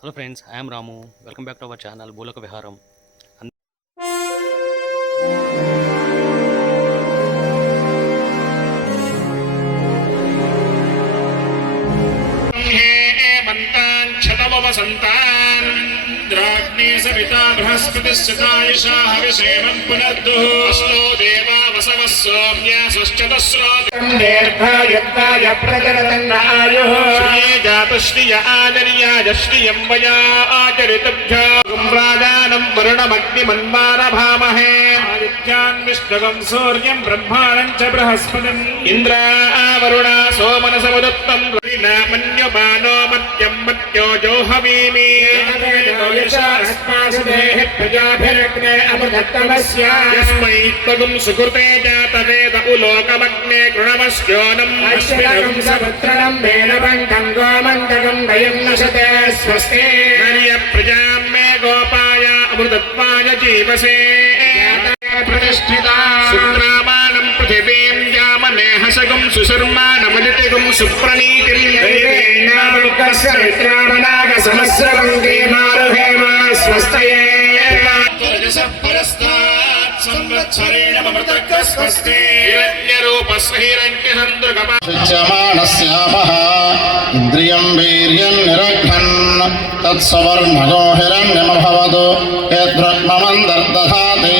hello friends I'm Ramu welcome back to our channel Bhuloka Viharam అన్- हेमन्तान् क्षतमवसन्तान् द्राग्ने सविता बृहस्पतिश्चितायुषा हविषेमम् पुनर्दुः अस्तो देवा సౌమ్యాశ్చతస్రాయ ప్రకరతన్నాయో శ్రీజాతశ్రియ ఆచర్యాయ శ్రియం వయా ఆచరితభ్యాదానం వరుణమగ్నిమన్మానభామహే ఆదిత్యాన్విష్ణవం సూర్యం బ్రహ్మాణం చ బృహస్పతిం. ఇంద్రా వరుణ సోమనసముదత్తం. మన్యుమానో మత్యం మత్యో జౌహవీమీ मत्यम् मत्यो जोहवीमि यस्मै त्वगुम् सुकृते जातवेद उलोकमग्ने कृणमस्योनम् प्रजाम् मे गोपाय अमृतत्वाय जीवसे सुप्रणीतिम् परस्तात् संवत्सरेण ममृतः स्वस्ति हिरण्यरूपस्य हिरण्यसन्दृगमा विद्यमानस्यापः इन्द्रियम् वीर्यम् निरघ्नन् तत्सवर्णगो हिरण्यमभवतु यद्ब्रह्ममन्तर्दधाति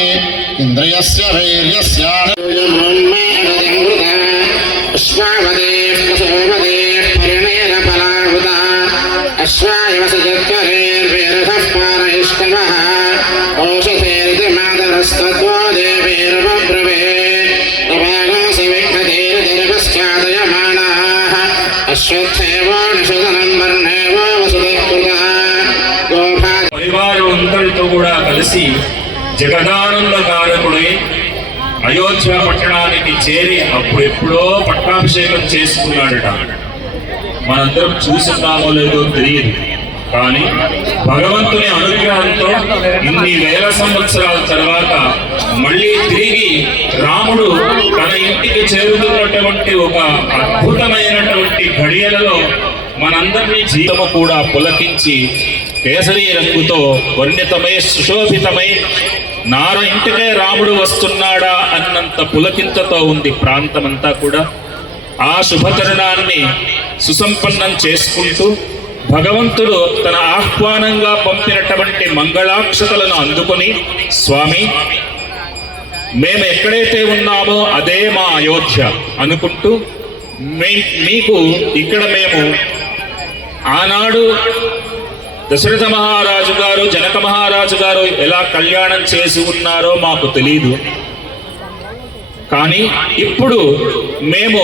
इन्द्रियस्य అశ్వాయ సత్వరేర్వేరథ పారయిష్కమ ఔషధేర్ది మాదరస్తత్వో దేవేరుపబ్రవే నవాగాసి విఘ్నధీరధర్మశ్చాదయమాణాః అశ్వత్థేవాణుషదనం వర్ణేవో వసుధకృతః గోభాగ పరివారం అందరితో కూడా కలిసి జగదానంద కారకుడై అయోధ్య పట్టణానికి చేరి అప్పుడెప్పుడో పట్టాభిషేకం చేసుకున్నాడట. మనందరం చూసున్నామో లేదో తెలియదు. కానీ భగవంతుని అనుగ్రహంతో ఇన్ని వేల సంవత్సరాల తర్వాత మళ్ళీ తిరిగి రాముడు తన ఇంటికి చేరుతున్నటువంటి ఒక అద్భుతమైనటువంటి ఘడియలలో మనందరినీ జీవము కూడా పులకించి కేసరి రంగుతో వర్ణితమై సుశోభితమై నార ఇంటికే రాముడు వస్తున్నాడా అన్నంత పులకింతతో ఉంది ప్రాంతమంతా కూడా. ఆ శుభతరుణాన్ని సుసంపన్నం చేసుకుంటూ భగవంతుడు తన ఆహ్వానంగా పంపినటువంటి మంగళాక్షతలను అందుకొని స్వామి మేము ఎక్కడైతే ఉన్నామో అదే మా అయోధ్య అనుకుంటూ మే మీకు ఇక్కడ మేము ఆనాడు దశరథ మహారాజు గారు జనక మహారాజు గారు ఎలా కళ్యాణం చేసి ఉన్నారో మాకు తెలియదు కానీ ఇప్పుడు మేము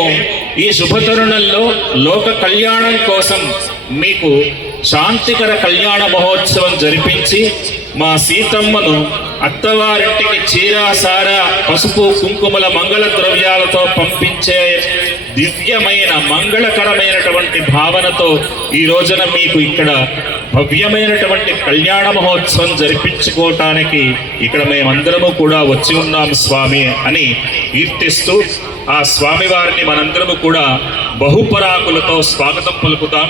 ఈ శుభతరుణంలో లోక కళ్యాణం కోసం మీకు శాంతికర కళ్యాణ మహోత్సవం జరిపించి మా సీతమ్మను అత్తవారింటికి చీరాసార పసుపు కుంకుమల మంగళ ద్రవ్యాలతో పంపించే దివ్యమైన మంగళకరమైనటువంటి భావనతో ఈ రోజున మీకు ఇక్కడ భవ్యమైనటువంటి కళ్యాణ మహోత్సవం జరిపించుకోవటానికి ఇక్కడ మేమందరము కూడా వచ్చి ఉన్నాం స్వామి అని కీర్తిస్తూ ఆ స్వామివారిని మనందరము కూడా బహుపరాకులతో స్వాగతం పలుకుతాం.